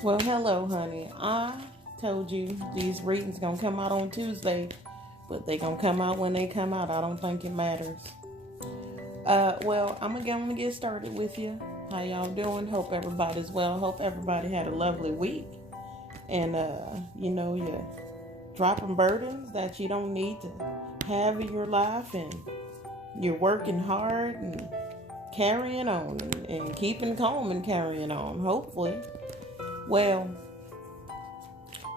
Well, hello, honey. I told you these readings gonna come out on Tuesday, but they gonna come out when they come out. I don't think it matters. Well, I'm gonna get started with you. How y'all doing? Hope everybody's well. Hope everybody had a lovely week, and you're dropping burdens that you don't need to have in your life, and you're working hard and carrying on and keeping calm and carrying on. Hopefully. Well,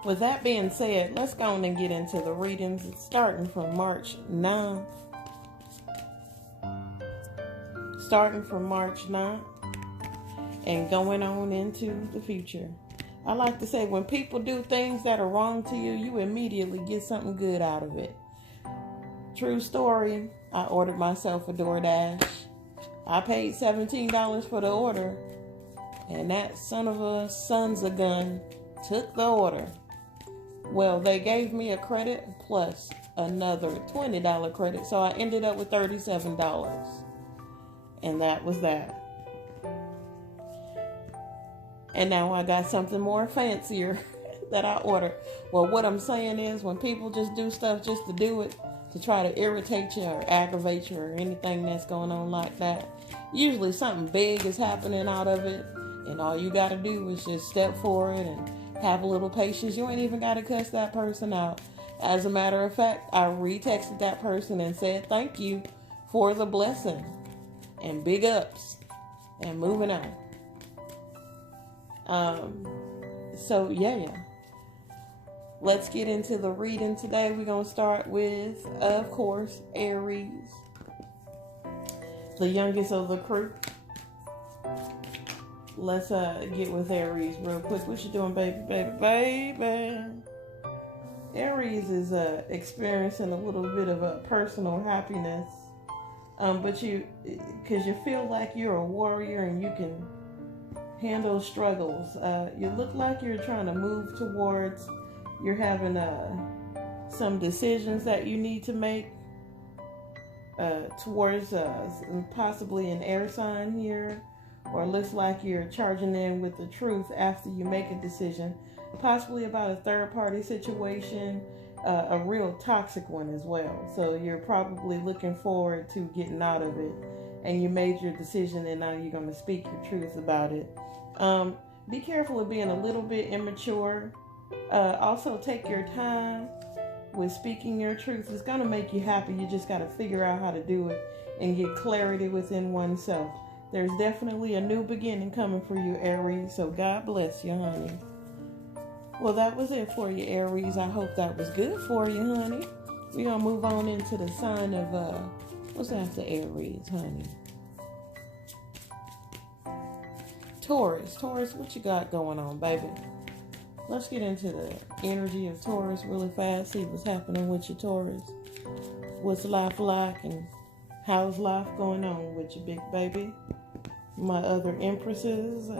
with that being said, let's go on and get into the readings. It's starting from March 9th. And going on into the future. I like to say when people do things that are wrong to you, you immediately get something good out of it. True story, I ordered myself a DoorDash. I paid $17 for the order. And that son's a gun took the order. Well, they gave me a credit plus another $20 credit. So I ended up with $37. And that was that. And now I got something more fancier that I ordered. Well, what I'm saying is when people just do stuff just to do it, to try to irritate you or aggravate you or anything that's going on like that, usually something big is happening out of it. And all you got to do is just step forward and have a little patience. You ain't even got to cuss that person out. As a matter of fact, I retexted that person and said thank you for the blessing. And big ups. And moving on. So yeah. Let's get into the reading today. We're going to start with, of course, Aries. The youngest of the crew. Let's get with Aries real quick. What you doing, baby? Aries is experiencing a little bit of a personal happiness, because you feel like you're a warrior and you can handle struggles. You look like you're trying to move towards. You're having some decisions that you need to make towards possibly an air sign here. Or looks like you're charging in with the truth after you make a decision, possibly about a third-party situation, a real toxic one as well. So you're probably looking forward to getting out of it, and you made your decision, and now you're going to speak your truth about it. Be careful of being a little bit immature. Also, take your time with speaking your truth. It's going to make you happy. You just got to figure out how to do it and get clarity within oneself. There's definitely a new beginning coming for you, Aries. So God bless you, honey. Well, that was it for you, Aries. I hope that was good for you, honey. We're going to move on into the sign of, what's after Aries, honey? Taurus, what you got going on, baby? Let's get into the energy of Taurus really fast. See what's happening with your Taurus. What's life like and how's life going on with your big baby? My other empresses,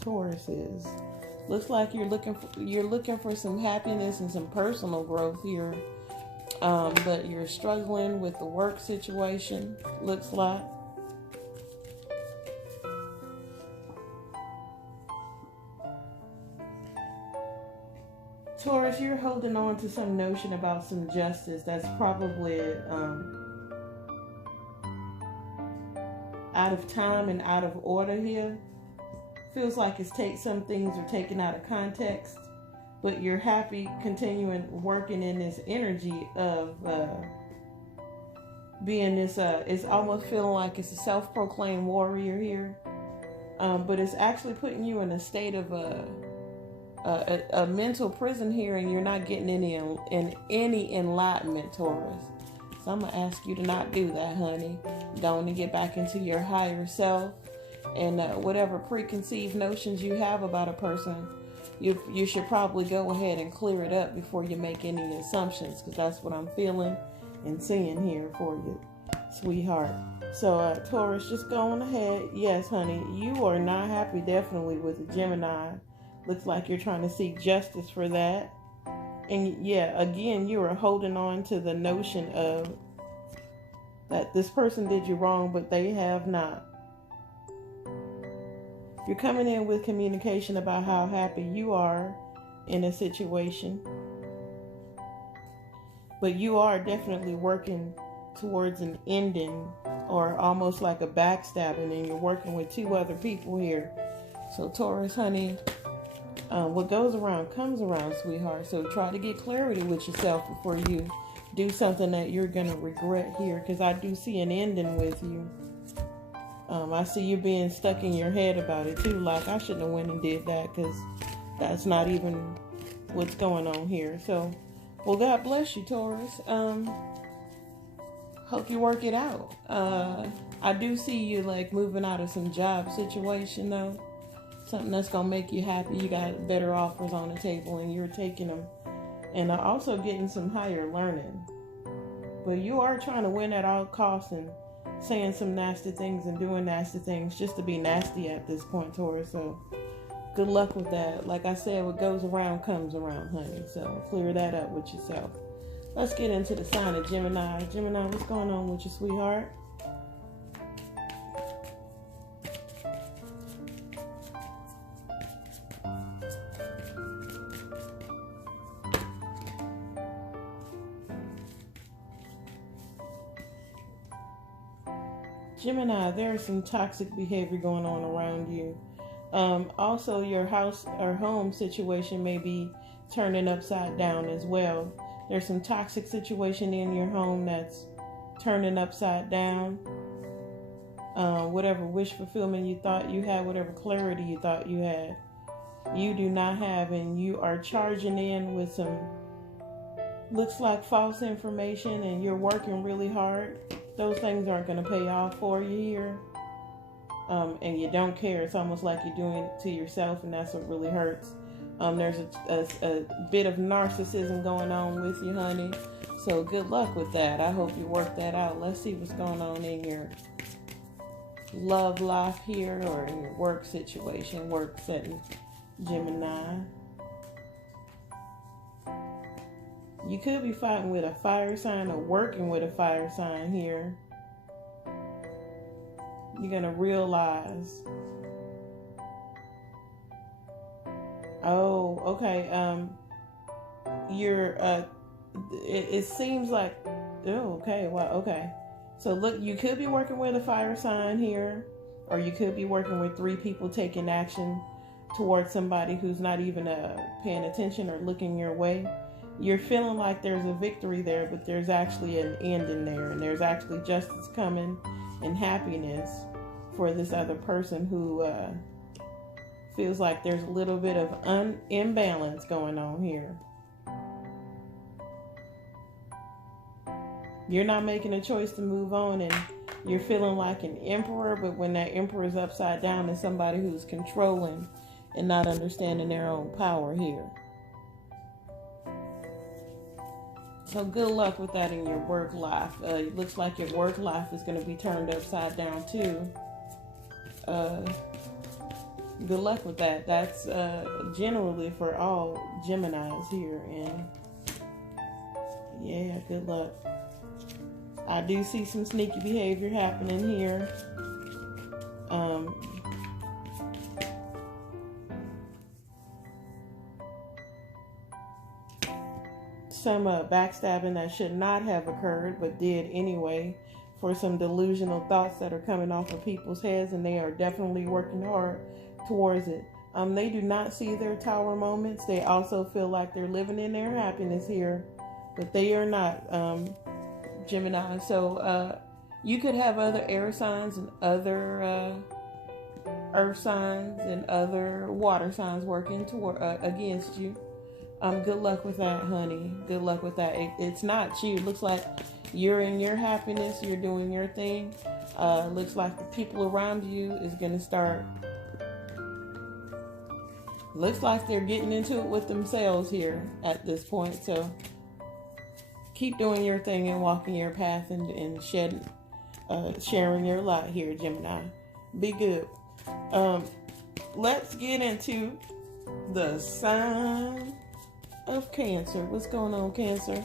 Tauruses. Looks like you're looking for some happiness and some personal growth here, but you're struggling with the work situation. Looks like. Taurus, you're holding on to some notion about some justice that's probably out of time and out of order here. Feels like some things are taken out of context, but you're happy continuing working in this energy of being this, it's almost feeling like it's a self-proclaimed warrior here, but it's actually putting you in a state of a mental prison here, and you're not getting any enlightenment, Taurus. So I'm going to ask you to not do that, honey. Go on and get back into your higher self. And whatever preconceived notions you have about a person, you should probably go ahead and clear it up before you make any assumptions. Because that's what I'm feeling and seeing here for you, sweetheart. So Taurus, just go on ahead. Yes, honey, you are not happy definitely with the Gemini. Looks like you're trying to seek justice for that. And yeah, again, you are holding on to the notion of that this person did you wrong, but they have not. You're coming in with communication about how happy you are in a situation. But you are definitely working towards an ending, or almost like a backstabbing, and you're working with 2 other people here. So Taurus, honey, what goes around comes around, sweetheart. So try to get clarity with yourself before you do something that you're going to regret here, because I do see an ending with you. I see you being stuck in your head about it too, like I shouldn't have went and did that, because that's not even what's going on here. So, well, God bless you, Taurus. Hope you work it out. I do see you like moving out of some job situation though, something that's gonna make you happy. You got better offers on the table and you're taking them, and also getting some higher learning. But you are trying to win at all costs and saying some nasty things and doing nasty things just to be nasty at this point, Taurus. So good luck with that. Like I said, what goes around comes around, honey. So clear that up with yourself. Let's get into the sign of Gemini. Gemini, what's going on with your sweetheart? Gemini, there's some toxic behavior going on around you. Also, your house or home situation may be turning upside down as well. There's some toxic situation in your home that's turning upside down. Whatever wish fulfillment you thought you had, whatever clarity you thought you had, you do not have, and you are charging in with some, looks like false information, and you're working really hard. Those things aren't going to pay off for you here. And you don't care. It's almost like you're doing it to yourself, and that's what really hurts. There's a bit of narcissism going on with you, honey. So good luck with that. I hope you work that out. Let's see what's going on in your love life here, or in your work situation, work setting, Gemini. You could be fighting with a fire sign or working with a fire sign here. You're going to realize. Oh, okay. It seems like, oh, okay. Well, okay. So look, you could be working with a fire sign here, or you could be working with 3 people taking action towards somebody who's not even paying attention or looking your way. You're feeling like there's a victory there, but there's actually an end in there, and there's actually justice coming and happiness for this other person who feels like there's a little bit of imbalance going on here. You're not making a choice to move on, and you're feeling like an emperor, but when that emperor is upside down, it's somebody who's controlling and not understanding their own power here. So good luck with that in your work life. It looks like your work life is going to be turned upside down too. Good luck with that. That's generally for all Geminis here. And yeah, good luck. I do see some sneaky behavior happening here. Some backstabbing that should not have occurred but did anyway, for some delusional thoughts that are coming off of people's heads, and they are definitely working hard towards it. They do not see their tower moments. They also feel like they're living in their happiness here, but they are not, Gemini. So you could have other air signs and other earth signs and other water signs working toward against you. Good luck with that, honey. Good luck with that. It's not you. It looks like you're in your happiness. You're doing your thing. Looks like the people around you is going to start. Looks like they're getting into it with themselves here at this point. So keep doing your thing and walking your path and sharing your light here, Gemini. Be good. Let's get into the sign of Cancer. What's going on, Cancer?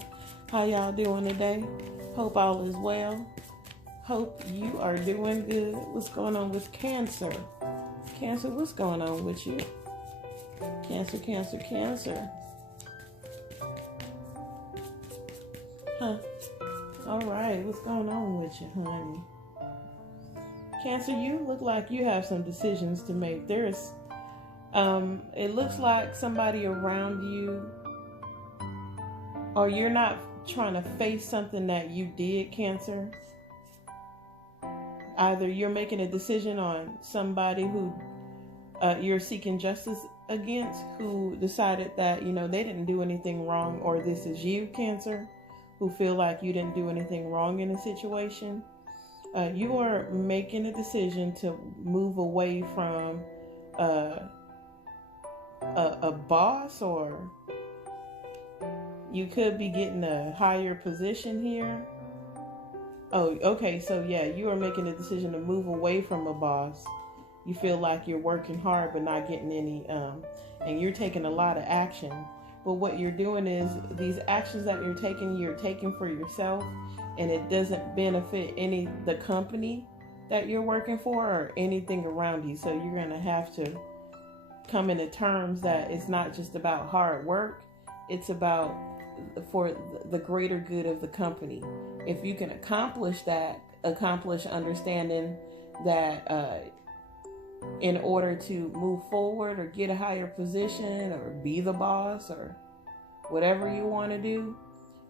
How y'all doing today? Hope all is well. Hope you are doing good. What's going on with Cancer? Cancer, what's going on with you? Cancer, Cancer, Cancer. Huh. All right, what's going on with you, honey? Cancer, you look like you have some decisions to make. It looks like somebody around you, or you're not trying to face something that you did, Cancer. Either you're making a decision on somebody who you're seeking justice against, who decided that, they didn't do anything wrong, or this is you, Cancer, who feel like you didn't do anything wrong in a situation. You are making a decision to move away from a boss, or you could be getting a higher position here. Oh, okay. So yeah, you are making a decision to move away from a boss. You feel like you're working hard but not getting any, and you're taking a lot of action. But what you're doing is these actions that you're taking for yourself, and it doesn't benefit the company that you're working for or anything around you. So you're going to have to come into terms that it's not just about hard work. It's about for the greater good of the company. If you can accomplish understanding that in order to move forward or get a higher position or be the boss or whatever you want to do,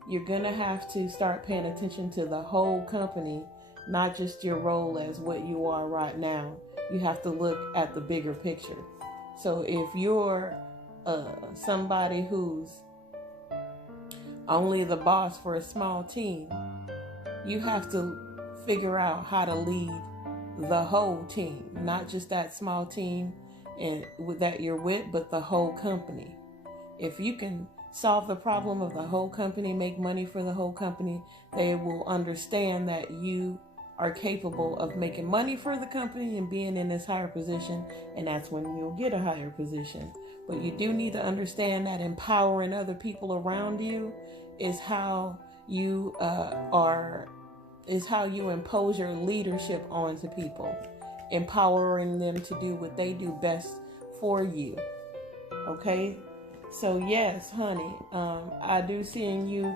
you're going to have to start paying attention to the whole company, not just your role as what you are right now. You have to look at the bigger picture. So if you're somebody who's only the boss for a small team, you have to figure out how to lead the whole team, not just that small team and that you're with, but the whole company. If you can solve the problem of the whole company, make money for the whole company, they will understand that you are capable of making money for the company and being in this higher position, and that's when you'll get a higher position. But you do need to understand that empowering other people around you is how you impose your leadership onto people, empowering them to do what they do best for you. Okay? So yes, honey, I do seeing you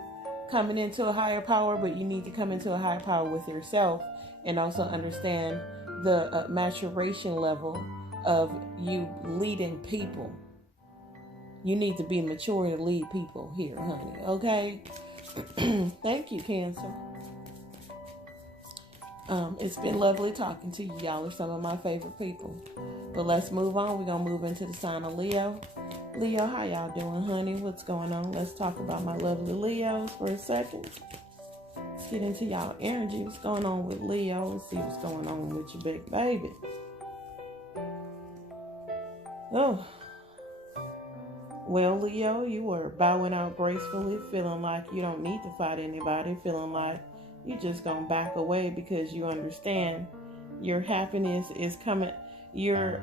coming into a higher power, but you need to come into a higher power with yourself and also understand the maturation level of you leading people. You need to be mature to lead people here, honey. Okay? Thank you, Cancer. It's been lovely talking to you. Y'all are some of my favorite people. But let's move on. We're going to move into the sign of Leo. Leo, how y'all doing, honey? What's going on? Let's talk about my lovely Leos for a second. Let's get into y'all energy. What's going on with Leo? Let's see what's going on with your big baby. Oh. Well, Leo, you were bowing out gracefully, feeling like you don't need to fight anybody, feeling like you're just going to back away because you understand your happiness is coming. You're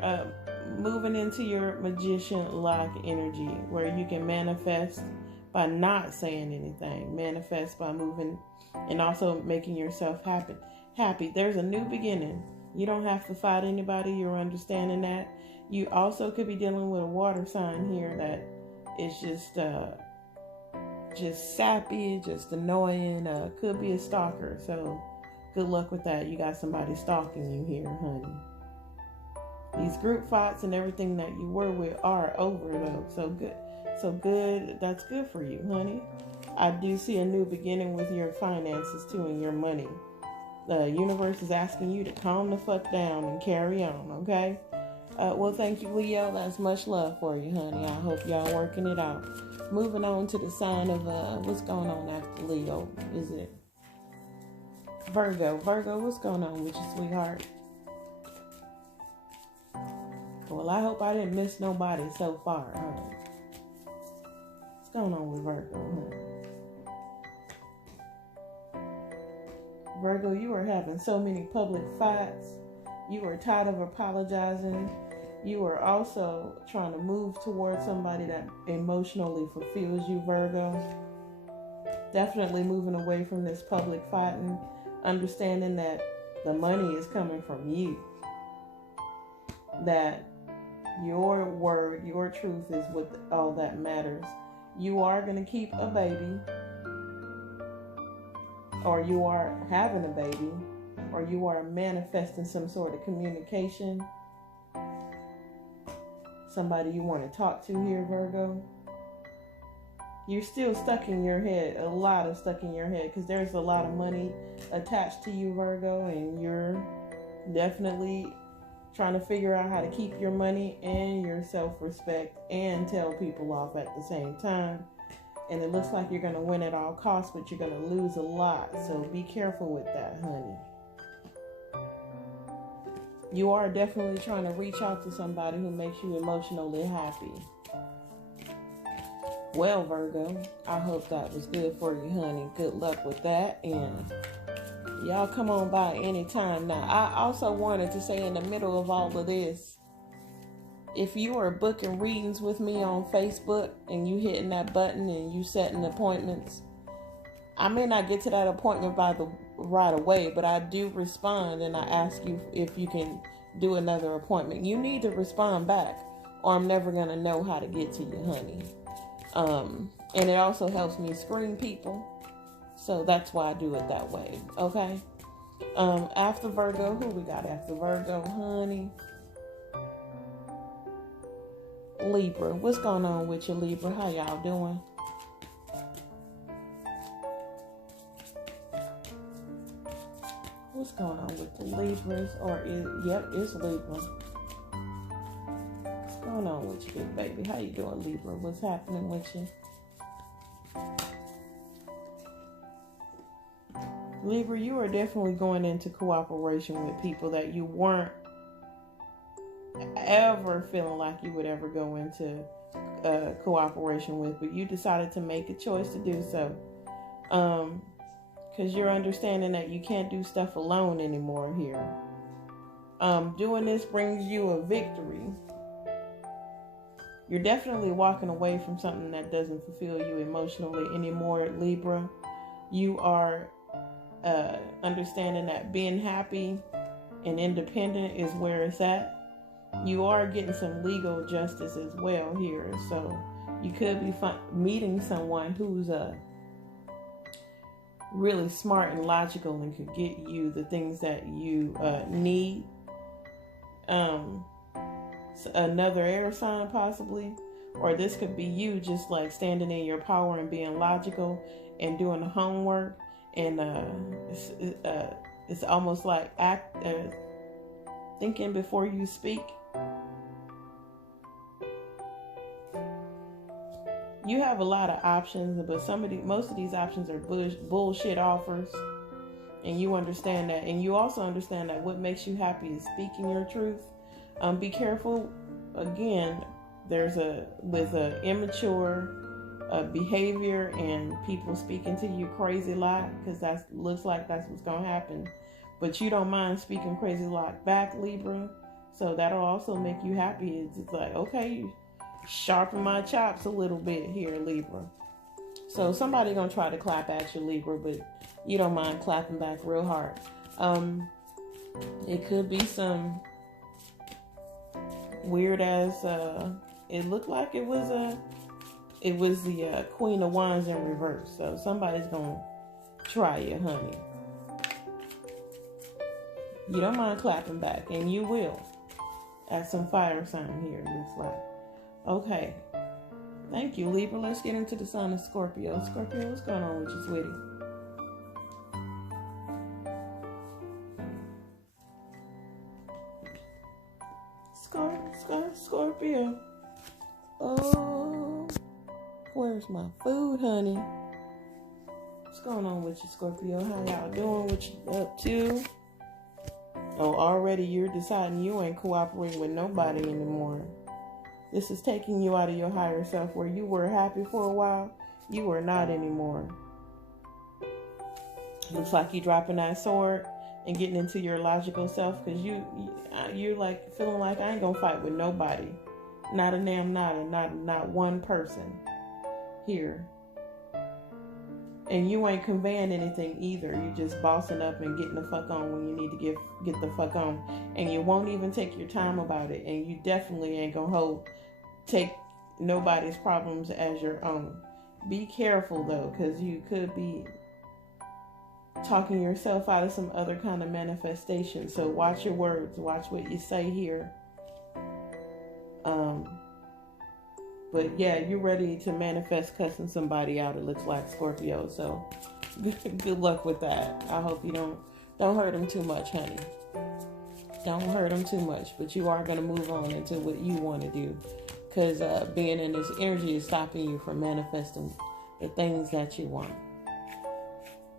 moving into your magician-like energy where you can manifest by not saying anything, manifest by moving and also making yourself happy. There's a new beginning. You don't have to fight anybody. You're understanding that. You also could be dealing with a water sign here that is just sappy, just annoying. Could be a stalker. So good luck with that. You got somebody stalking you here, honey. These group fights and everything that you were with are over though. So good. That's good for you, honey. I do see a new beginning with your finances too and your money. The universe is asking you to calm the fuck down and carry on, okay? Well, thank you, Leo. That's much love for you, honey. I hope y'all working it out. Moving on to the sign of what's going on after Leo. Is it Virgo? Virgo, what's going on with you, sweetheart? Well, I hope I didn't miss nobody so far, honey. What's going on with Virgo, honey? Virgo, you are having so many public fights. You are tired of apologizing. You are also trying to move towards somebody that emotionally fulfills you, Virgo. Definitely moving away from this public fighting, understanding that the money is coming from you. that your word, your truth is what all that matters. You are going to keep a baby, or you are having a baby, or you are manifesting some sort of communication. Somebody you want to talk to here, Virgo. You're still stuck in your head, a lot of stuck in your head, because there's a lot of money attached to you, Virgo, and you're definitely trying to figure out how to keep your money and your self-respect and tell people off at the same time. And it looks like you're going to win at all costs, but you're going to lose a lot. So be careful with that, honey. You are definitely trying to reach out to somebody who makes you emotionally happy. Well, Virgo, I hope that was good for you, honey. Good luck with that. And y'all come on by anytime. Now, I also wanted to say in the middle of all of this, if you are booking readings with me on Facebook and you hitting that button and you setting appointments, I may not get to that appointment right away, but I do respond and I ask you if you can do another appointment. You need to respond back or I'm never going to know how to get to you, honey. And it also helps me screen people. So that's why I do it that way. Okay. After Virgo, who we got after Virgo, honey? Libra. What's going on with you, Libra? How y'all doing? What's going on with the Libras? It's Libra. What's going on with you, big baby? How you doing, Libra? What's happening with you? Libra, you are definitely going into cooperation with people that you weren't ever feeling like you would ever go into cooperation with, but you decided to make a choice to do so. Because you're understanding that you can't do stuff alone anymore here. Doing this brings you a victory. You're definitely walking away from something that doesn't fulfill you emotionally anymore, Libra. You are understanding that being happy and independent is where it's at. You are getting some legal justice as well here. So you could be meeting someone who's really smart and logical and could get you the things that you need. Another air sign possibly, or this could be you just like standing in your power and being logical and doing the homework, and it's almost like thinking before you speak. You have a lot of options, but most of these options are bullshit offers, and you understand that. And you also understand that what makes you happy is speaking your truth. Be careful. Again, with immature behavior and people speaking to you crazy lot, because that looks like that's what's gonna happen. But you don't mind speaking crazy lot back, Libra. So that'll also make you happy. It's like, okay, sharpen my chops a little bit here, Libra. So somebody gonna try to clap at you, Libra, but you don't mind clapping back real hard. It could be some weird as it looked like it was the Queen of Wands in reverse. So somebody's gonna try you, honey. You don't mind clapping back, and you will. At some fire sign here, it looks like. Okay. Thank you, Libra. Let's get into the sign of Scorpio. Scorpio, what's going on with you, sweetie? Scorpio. Oh, where's my food, honey? What's going on with you, Scorpio? How y'all doing? What you up to? Oh, already you're deciding you ain't cooperating with nobody anymore. This is taking you out of your higher self. Where you were happy for a while, you are not anymore. Looks like you dropping that sword and getting into your logical self, because you're like feeling like I ain't gonna fight with nobody. Not a damn nada, not one person here. And you ain't conveying anything either. You just bossing up and getting the fuck on when you need to get the fuck on. And you won't even take your time about it. And you definitely ain't gonna take nobody's problems as your own. Be careful though, because you could be talking yourself out of some other kind of manifestation. So watch your words, watch what you say here. But yeah, you're ready to manifest cussing somebody out, it looks like, Scorpio. So good luck with that. I hope you don't hurt them too much, honey. Don't hurt them too much. But you are going to move on into what you want to do. Because being in this energy is stopping you from manifesting the things that you want.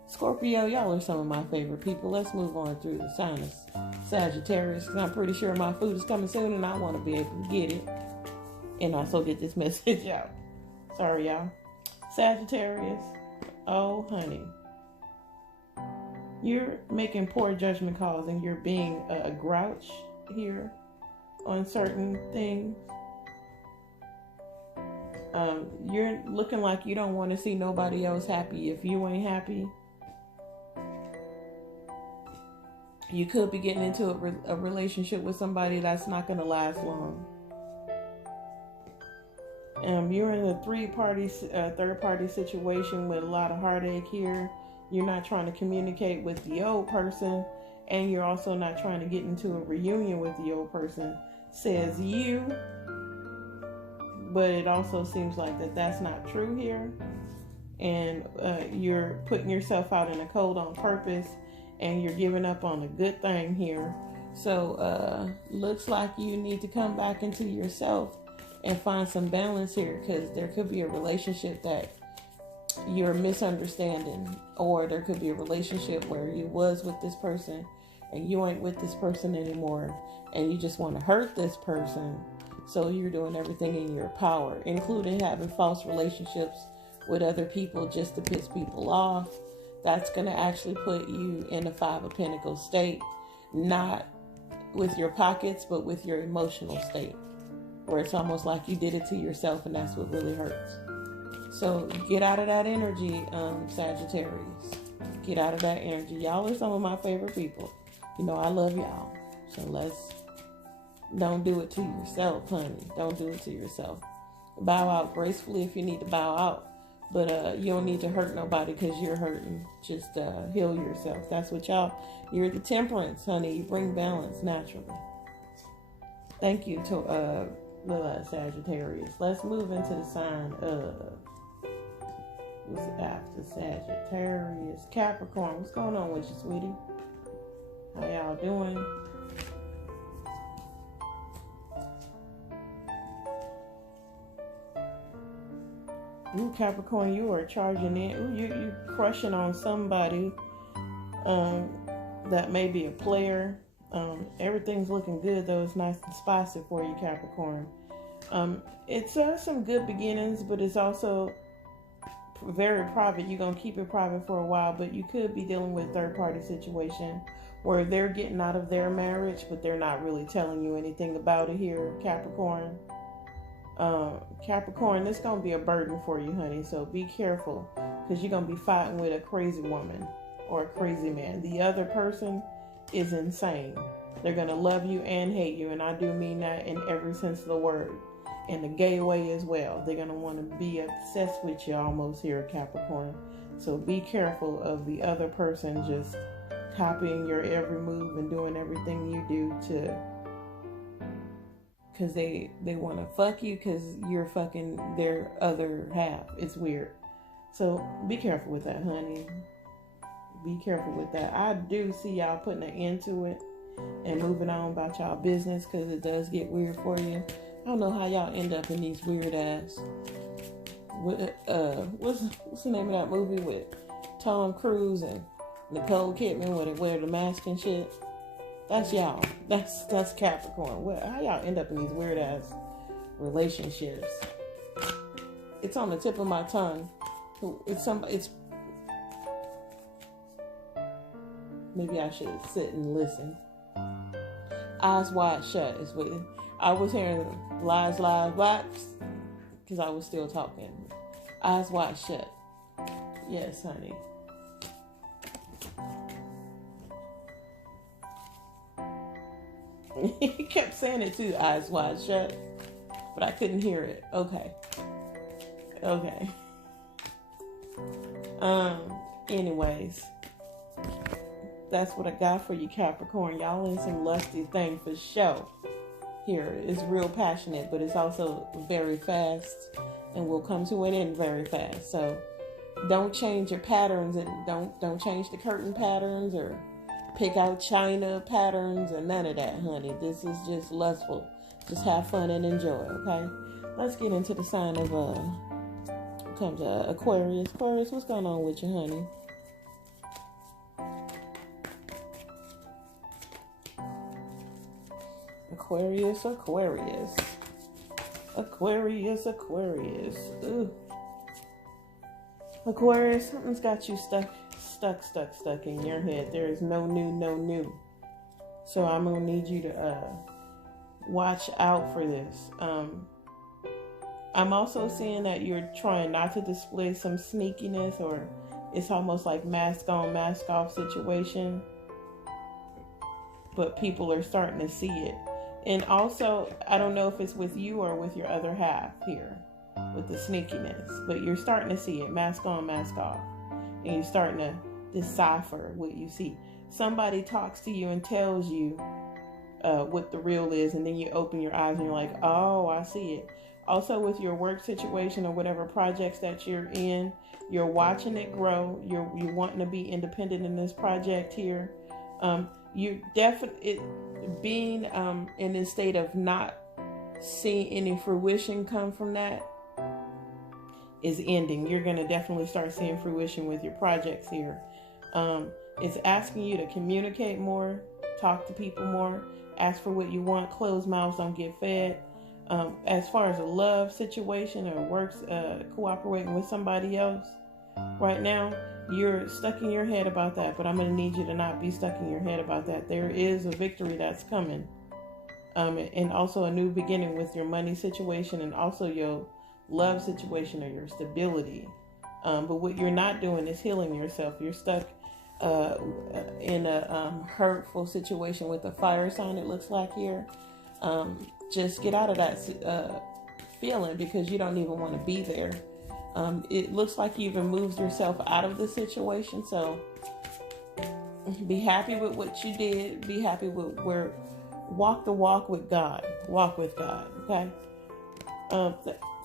Scorpio, y'all are some of my favorite people. Let's move on through the sign of Sagittarius. Because I'm pretty sure my food is coming soon and I want to be able to get it. And also get this message out. Sorry, y'all. Sagittarius. Oh, honey. You're making poor judgment calls and you're being a grouch here on certain things. You're looking like you don't want to see nobody else happy if you ain't happy. You could be getting into a relationship with somebody that's not going to last long. You're in a third party situation with a lot of heartache here. You're not trying to communicate with the old person, and you're also not trying to get into a reunion with the old person, says you. But it also seems like that's not true here. And you're putting yourself out in the cold on purpose, and you're giving up on a good thing here. So looks like you need to come back into yourself and find some balance here, because there could be a relationship that you're misunderstanding, or there could be a relationship where you was with this person and you ain't with this person anymore, and you just want to hurt this person. So you're doing everything in your power, including having false relationships with other people just to piss people off. That's going to actually put you in a Five of Pentacles state, not with your pockets, but with your emotional state, where it's almost like you did it to yourself, and that's what really hurts. So get out of that energy, Sagittarius. Get out of that energy. Y'all are some of my favorite people. You know, I love y'all. So don't do it to yourself, honey. Don't do it to yourself. Bow out gracefully if you need to bow out. But you don't need to hurt nobody because you're hurting. Just heal yourself. That's what you're the temperance, honey. You bring balance naturally. Thank you to Sagittarius. Let's move into the sign of, what's after Sagittarius? Capricorn. What's going on with you, sweetie? How y'all doing? Ooh, Capricorn, you are charging in. Ooh, you crushing on somebody that may be a player. Everything's looking good, though. It's nice and spicy for you, Capricorn. It's some good beginnings, but it's also very private. You're going to keep it private for a while, but you could be dealing with a third-party situation where they're getting out of their marriage, but they're not really telling you anything about it here, Capricorn. Capricorn, this is going to be a burden for you, honey, so be careful, because you're going to be fighting with a crazy woman or a crazy man. The other person is insane. They're going to love you and hate you, and I do mean that in every sense of the word, in the gay way as well. They're going to want to be obsessed with you almost here, Capricorn. So be careful of the other person just copying your every move and doing everything you do because they want to fuck you because you're fucking their other half. It's weird. So be careful with that, honey. Be careful with that. I do see y'all putting an end to it and moving on about y'all business, because it does get weird for you. I don't know how y'all end up in these weird ass. What's the name of that movie with Tom Cruise and Nicole Kidman where they wear the mask and shit? That's y'all. That's Capricorn. How y'all end up in these weird ass relationships? It's on the tip of my tongue. It's maybe I should sit and listen. Eyes wide shut is what I was hearing. Lies, because I was still talking. Eyes wide shut. Yes, honey. He kept saying it too, eyes wide shut, but I couldn't hear it. Okay. Anyways, that's what I got for you, Capricorn. Y'all in some lusty thing for sure. Here, it's real passionate, but it's also very fast, and will come to an end very fast. So don't change your patterns, and don't change the curtain patterns or pick out China patterns or none of that, honey. This is just lustful. Just have fun and enjoy, okay? Let's get into the sign of comes Aquarius. Aquarius, what's going on with you, honey? Aquarius. Ooh. Aquarius, something's got you stuck in your head. There is no new. So I'm gonna need you to watch out for this. I'm also seeing that you're trying not to display some sneakiness, or it's almost like mask on, mask off situation, but people are starting to see it. And also, I don't know if it's with you or with your other half here with the sneakiness, but you're starting to see it, mask on, mask off, and you're starting to decipher what you see. Somebody talks to you and tells you what the real is, and then you open your eyes and you're like, oh, I see it. Also, with your work situation or whatever projects that you're in, you're watching it grow. You're wanting to be independent in this project here. You definitely being in this state of not seeing any fruition come from that is ending. You're going to definitely start seeing fruition with your projects here. It's asking you to communicate more, talk to people more, ask for what you want. Closed mouths don't get fed. As far as a love situation or works, cooperating with somebody else, right now, you're stuck in your head about that, but I'm going to need you to not be stuck in your head about that. There is a victory that's coming, and also a new beginning with your money situation and also your love situation or your stability. But what you're not doing is healing yourself. You're stuck in a hurtful situation with a fire sign, it looks like here. Just get out of that feeling, because you don't even want to be there. It looks like you even moved yourself out of the situation. So be happy with what you did. Be happy with walk the walk with God. Walk with God. Okay.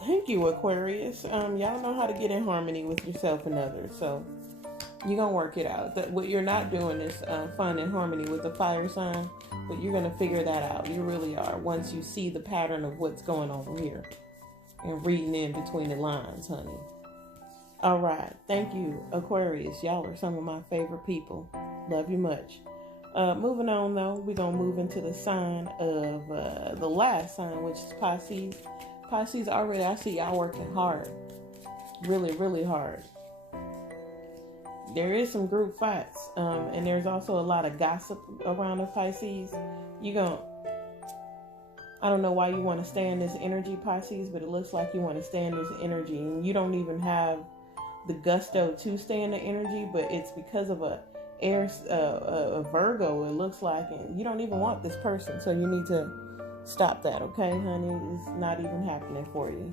Thank you, Aquarius. Y'all know how to get in harmony with yourself and others. So you're going to work it out. What you're not doing is finding harmony with the fire sign, but you're going to figure that out. You really are, once you see the pattern of what's going on here and reading in between the lines, honey. All right. Thank you, Aquarius. Y'all are some of my favorite people. Love you much. Moving on, though, we're going to move into the sign of the last sign, which is Pisces. Pisces, already I see y'all working hard. Really, really hard. There is some group fights, and there's also a lot of gossip around the Pisces. I don't know why you want to stay in this energy, Pisces, but it looks like you want to stay in this energy, and you don't even have the gusto to stay in the energy, but it's because of a Virgo, it looks like, and you don't even want this person, so you need to stop that, okay, honey? It's not even happening for you.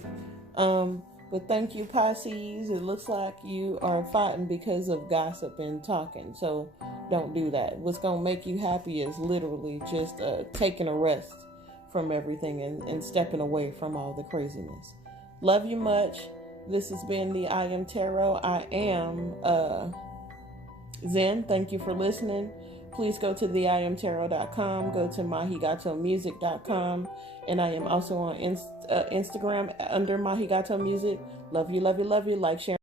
But thank you, Pisces. It looks like you are fighting because of gossip and talking. So don't do that. What's going to make you happy is literally just taking a rest from everything and stepping away from all the craziness. Love you much. This has been the I Am Tarot. I am Zen. Thank you for listening. Please go to theiamtarot.com. Go to mahigatomusic.com. And I am also on Instagram under Mahigato Music. Love you, love you, love you. Like, share.